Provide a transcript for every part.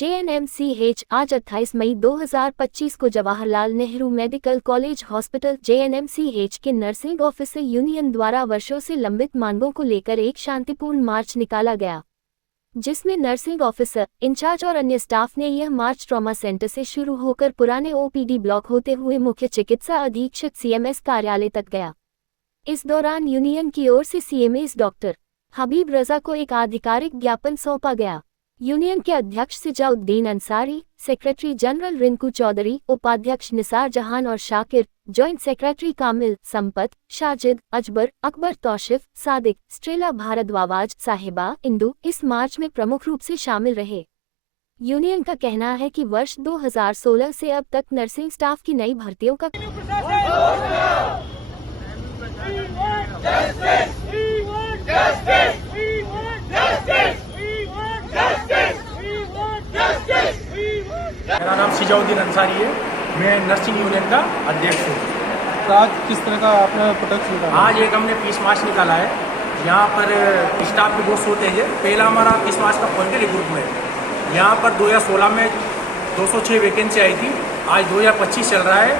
JNMCH आज 28 मई 2025 को Jawaharlal Nehru medical college hospital JNMCH के नर्सिंग ऑफिसर यूनियन द्वारा वर्षों से लंबित मांगों को लेकर एक शांतिपूर्ण मार्च निकाला गया, जिसमें नर्सिंग ऑफिसर इंचार्ज और अन्य स्टाफ ने यह मार्च ट्रॉमा सेंटर से शुरू होकर पुराने OPD ब्लॉक होते हुए मुख्य चिकित्सा अधीक्षक CMS कार्यालय तक गया। इस दौरान यूनियन की ओर से CMS डॉक्टर हबीब रजा को एक आधिकारिक ज्ञापन सौंपा गया। यूनियन के अध्यक्ष सिजाउद्दीन अंसारी, सेक्रेटरी जनरल रिंकू चौधरी, उपाध्यक्ष निसार जहान और शाकिर, जॉइंट सेक्रेटरी कामिल, संपत, शाजिद, अजबर, अकबर, तौशिफ, सादिक, स्ट्रेला भारद्वाज, साहिबा, इंदु इस मार्च में प्रमुख रूप से शामिल रहे। यूनियन का कहना है कि वर्ष 2016 से अब तक नर्सिंग स्टाफ की नई भर्तियों का मेरा नाम सिजाउद्दीन अंसारी है। मैं नर्सिंग यूनियन का अध्यक्ष हूँ। तो आज किस तरह का आपने प्रोडक्ट निकाला? आज एक हमने पीस मार्च निकाला है। यहाँ पर स्टाफ की बहुत शॉर्टेज है। पहला हमारा पीस मार्च का पॉइंट है रिक्रूटमेंट। यहाँ पर 2016 में 206 वैकेंसी आई थी। आज 2025 चल रहा है।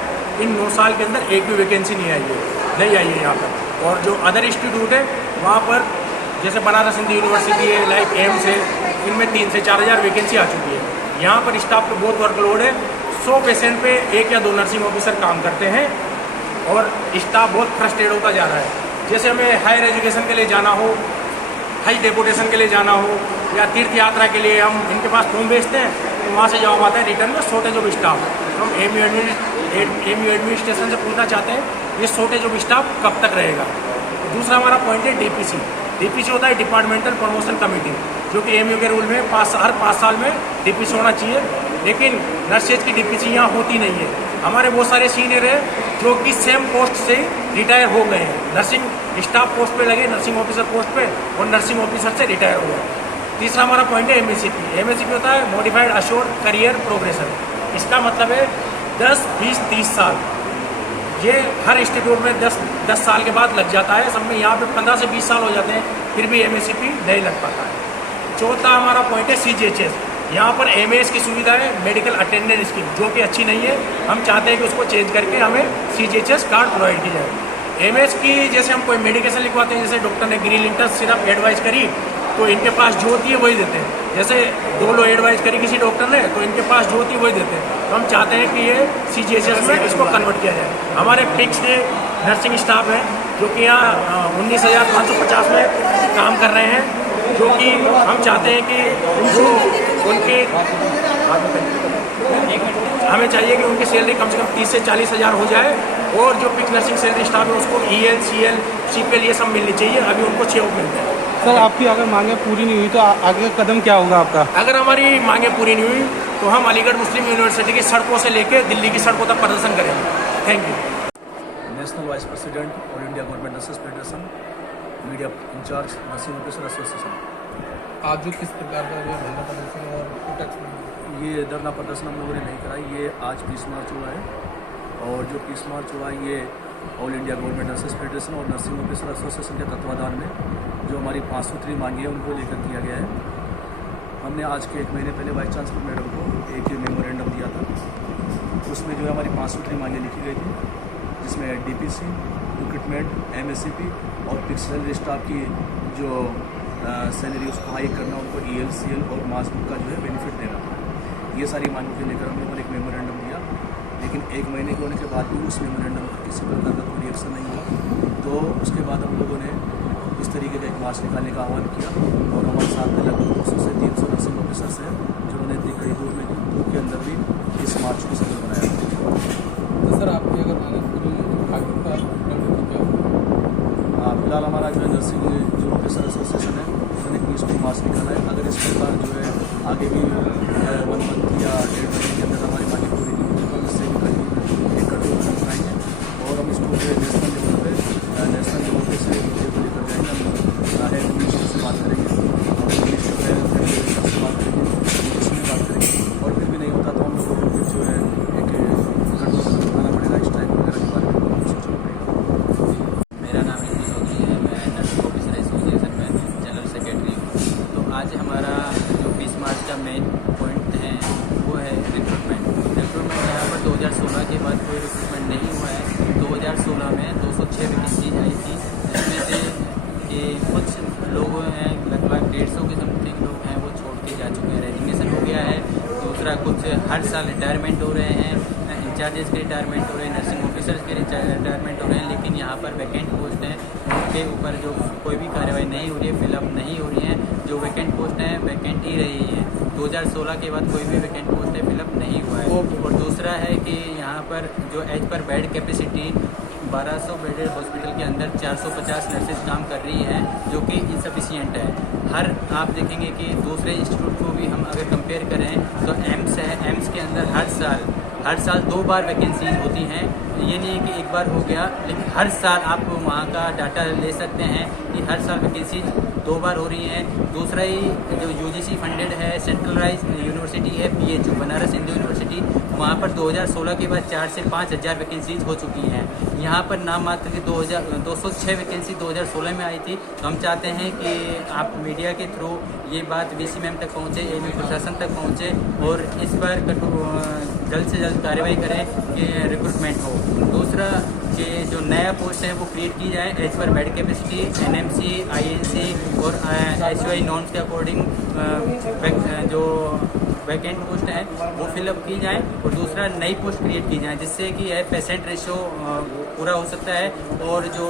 इन 9 साल के अंदर एक भी वैकेंसी नहीं आई है यहाँ पर। और जो अदर इंस्टीट्यूट है वहाँ पर जैसे बनारस हिंदू यूनिवर्सिटी है, लाइक एम्स है, इनमें 3 से 4 हज़ार वैकेंसी आ चुकी है। यहाँ पर स्टाफ पे बहुत वर्कलोड है। 100 पेशेंट पे 1 या 2 नर्सिंग ऑफिसर काम करते हैं और स्टाफ बहुत फ्रस्ट्रेट होता जा रहा है। जैसे हमें हायर एजुकेशन के लिए जाना हो, हज डेपुटेशन के लिए जाना हो या तीर्थ यात्रा के लिए हम इनके पास फॉर्म भेजते हैं तो वहाँ से जवाब आता है रिटर्न में शॉर्टेज ऑफ स्टाफ। हम एमयू एडमिनिस्ट्रेशन से पूछना चाहते हैं ये शॉर्टेज ऑफ स्टाफ कब तक रहेगा। दूसरा हमारा पॉइंट है DPC होता है डिपार्टमेंटल प्रमोशन कमेटी, जो कि एमयू के रूल में हर 5 साल में DPC होना चाहिए। लेकिन नर्सेज की DPC यहाँ होती नहीं है। हमारे बहुत सारे सीनियर हैं जो कि सेम पोस्ट से रिटायर हो गए हैं। नर्सिंग स्टाफ पोस्ट पे लगे, नर्सिंग ऑफिसर पोस्ट पे, और नर्सिंग ऑफिसर से रिटायर हो गए। तीसरा हमारा पॉइंट है MACP होता है मॉडिफाइड अश्योर्ड करियर प्रोग्रेशन। इसका मतलब है 10, 20, 30 साल। ये हर इंस्टीट्यूट में 10 साल के बाद लग जाता है। सब में यहाँ पे 15 से 20 साल हो जाते हैं, फिर भी MACP नहीं लग पाता है। चौथा हमारा पॉइंट है CGHS। यहाँ पर MAS की सुविधा है, मेडिकल अटेंडेंट स्कीम, जो कि अच्छी नहीं है। हम चाहते हैं कि उसको चेंज करके हमें CGHS कार्ड प्रोवाइड की जाए। MAS की जैसे हम कोई मेडिकेशन लिखवाते हैं, जैसे डॉक्टर ने ग्रीन लिंटर सिरप एडवाइस करी तो इनके पास जो होती है वही देते हैं। जैसे डोलो एडवाइस करी किसी डॉक्टर ने तो इनके पास जो होती है वही देते हैं। तो हम चाहते हैं कि ये CGHS में इसको कन्वर्ट किया जाए। हमारे फिक्स्ड नर्सिंग स्टाफ है जो कि यहाँ 19,550 में काम कर रहे हैं, जो कि हम चाहते हैं कि जो उनके हमें चाहिए कि उनकी सैलरी कम से कम 30 से 40 हज़ार हो जाए। और जो फिक्स नर्सिंग सैलरी स्टाफ है उसको EL, CL, CPL ये सब मिलनी चाहिए। अभी उनको 6 मिलते हैं। सर, आपकी अगर मांगे पूरी नहीं हुई तो आगे का कदम क्या होगा आपका? अगर हमारी मांगे पूरी नहीं हुई तो हम अलीगढ़ मुस्लिम यूनिवर्सिटी की सड़कों से लेकर दिल्ली की सड़कों तक प्रदर्शन करेंगे। Thank you. National vice president all India government nurses federation, media incharge, nursing officer association. आज जो किस प्रकार का धरना प्रदर्शन और प्रोटेस्ट, ये धरना प्रदर्शन हम लोगों ने नहीं कराई। ये आज पीस मार्च हुआ है, और जो पीस मार्च हुआ है ये all India government nurses federation और नर्सिंग ऑफिसर एसोसिएशन के तत्वाधान में जो हमारी 5 सूत्री मांगी है उनको लेकर किया गया है। हमने आज के 1 महीने पहले वाइस चांसलर मैडम को एक मेमोरेंडम दिया था। उसमें जो है हमारी 5 सूत्री मांगे लिखी गई थी, जिसमें DPC, रिक्रूटमेंट, MACP और फिक्स्ड स्टाफ की जो सैलरी उसको हाई करना, उनको EL, CL और मास बुक का जो है बेनिफिट देना। ये सारी मांगों को लेकर हम लोगों ने एक मेमोरेंडम दिया। लेकिन 1 महीने के होने के बाद भी उस मेमोरेंडम का किसी प्रकार का कोई रिएक्शन नहीं हुआ। तो उसके बाद हम लोगों ने इस तरीके का एक मार्च निकालने का आह्वान किया, और हमारे साथ में लगभग 200 से 300 नर्सिंग ऑफिसर्स हैं जिन्होंने इतनी कड़ी धूप के अंदर भी इस मार्च को सफल बनाया। तो सर, आपकी अगर मांगे पूरी आगे का फिलहाल हमारा जो है नर्सिंग जो ऑफिसर एसोसिएशन है उन्होंने 20 को मार्च निकाला है। अगर इस प्रकार जो है आगे भी 1 मंथ या 1.5 महीने के अंदर हमारी मांगे पूरी नहीं होती तो हम इससे भी एक कठोर कदम उठाएंगे, और हम इसको जो है नेशनल लेवल पे से लेकर जाएंगे। हेल्थ मिनिस्टर से बात करेंगे, मिनिस्टर से बात करेंगे, इसमें बात करेंगे, और फिर भी नहीं होता तो हम लोगों को फिर जो है एक कठोर कदम उठाना पड़ेगा। स्ट्राइक वगैरह के बारे में सोचना पड़ेगा। मेरा नाम रिंकू चौधरी है। मैं नर्सिंग ऑफिसर एसोसिएशन में जनरल सेक्रेटरी हूँ। तो आज हमारा जो 20 मार्च का मेन पॉइंट है लोग हैं, लगभग 150 के समथिंग लोग हैं वो छोड़ के जा चुके हैं, रेजिग्नेशन हो गया है। दूसरा, कुछ हर साल रिटायरमेंट हो रहे हैं, इंचार्जेस के रिटायरमेंट हो रहे हैं, नर्सिंग ऑफिसर्स के रिटायरमेंट हो रहे हैं, लेकिन यहाँ पर वैकेंट पोस्ट हैं उनके ऊपर जो कोई भी कार्रवाई नहीं हो रही है, फिलअप नहीं हो रही है। जो वैकेंट पोस्ट हैं वैकेंट ही रही है। 2016 के बाद कोई भी वैकेंट पोस्ट है फिलअप नहीं हुआ है। और दूसरा है कि यहाँ पर जो as per bed capacity 1200 bedded hospital के अंदर 450 नर्सेज काम कर रही हैं, जो कि इनसफिशिएंट है। आप देखेंगे कि दूसरे इंस्टीट्यूट को भी हम अगर कंपेयर करें तो एम्स है, एम्स के अंदर हर साल 2 बार वैकेंसीज होती हैं। ये नहीं है कि एक बार हो गया, लेकिन हर साल आप वहाँ का डाटा ले सकते हैं कि हर साल वैकेंसीज 2 बार हो रही हैं। दूसरा ही जो यूजीसी फंडेड है सेंट्रलाइज यूनिवर्सिटी है BHU बनारस हिंदू यूनिवर्सिटी, वहाँ पर 2016 के बाद 4 से 5 हज़ार वैकेंसीज हो चुकी हैं। यहाँ पर नाम मात्र की 206 वैकेंसी 2016 में आई थी। तो हम चाहते हैं कि आप मीडिया के थ्रू ये बात VC मैम तक पहुँचे, AMU प्रशासन तक पहुँचे और इस पर जल्द से जल्द कार्रवाई करें कि रिक्रूटमेंट हो। दूसरा कि जो नया पोस्ट है वो क्रिएट की जाए as per bed capacity, NMC, INC और HOI नॉर्म्स के अकॉर्डिंग जो वैकेंट पोस्ट है वो फिलअप की जाए। और दूसरा, नई पोस्ट क्रिएट की जाए जिससे कि यह पेशेंट रेशो पूरा हो सकता है और जो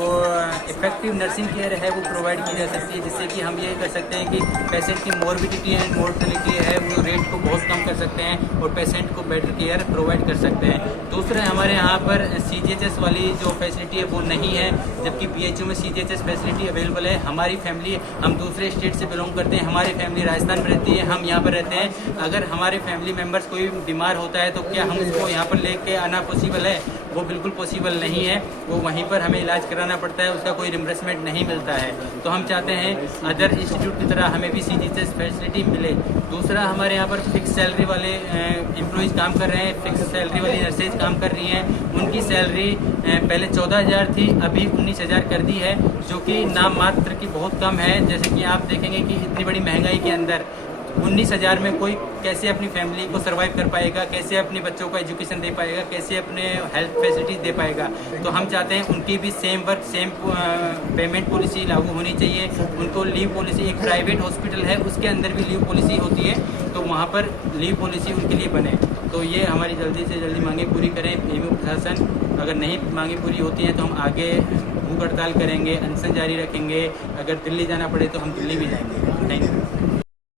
इफेक्टिव नर्सिंग केयर है वो प्रोवाइड की जा सकती है, जिससे कि हम ये कर सकते हैं कि पेशेंट की मॉर्बिडिटी एंड मोर्टेलिटी है वो रेट को बहुत कम कर सकते हैं और पेशेंट को बेटर केयर प्रोवाइड कर सकते हैं। दूसरा, हमारे यहाँ पर CGHS वाली जो फैसिलिटी है वो नहीं है, जबकि BHU में CGHS फैसिलिटी अवेलेबल है। हमारी फैमिली, हम दूसरे स्टेट से बिलोंग करते हैं, हमारी फैमिली राजस्थान में रहती है, हम यहाँ पर रहते हैं। अगर हमारे फैमिली मेम्बर्स कोई बीमार होता है तो क्या हम उसको यहाँ पर लेके आना पॉसिबल है? वो बिल्कुल पॉसिबल नहीं है। वो वहीं पर हमें इलाज कराना पड़ता है, उसका कोई रिम्बर्समेंट नहीं मिलता है। तो हम चाहते हैं अदर इंस्टीट्यूट की तरह हमें भी CGHS फैसिलिटी मिले। दूसरा, हमारे यहाँ पर फिक्स सैलरी वाले एम्प्लॉइज़ काम कर रहे हैं, फिक्स सैलरी वाली नर्सेज काम कर रही हैं। उनकी सैलरी पहले 14,000 थी, अभी 19,000 कर दी है, जो कि नाम मात्र की बहुत कम है। जैसे कि आप देखेंगे कि इतनी बड़ी महंगाई के अंदर 19,000 में कोई कैसे अपनी फैमिली को सर्वाइव कर पाएगा, कैसे अपने बच्चों को एजुकेशन दे पाएगा, कैसे अपने हेल्थ फैसिलिटीज दे पाएगा। तो हम चाहते हैं उनकी भी same work same payment policy लागू होनी चाहिए। उनको लीव पॉलिसी, एक प्राइवेट हॉस्पिटल है उसके अंदर भी लीव पॉलिसी होती है, तो वहाँ पर लीव पॉलिसी उनके लिए बने। तो ये हमारी जल्दी से जल्दी मांगे पूरी करें AMU प्रशासन। अगर नहीं मांगे पूरी होती हैं तो हम आगे भूख हड़ताल करेंगे, अनशन जारी रखेंगे। अगर दिल्ली जाना पड़े तो हम दिल्ली भी जाएंगे।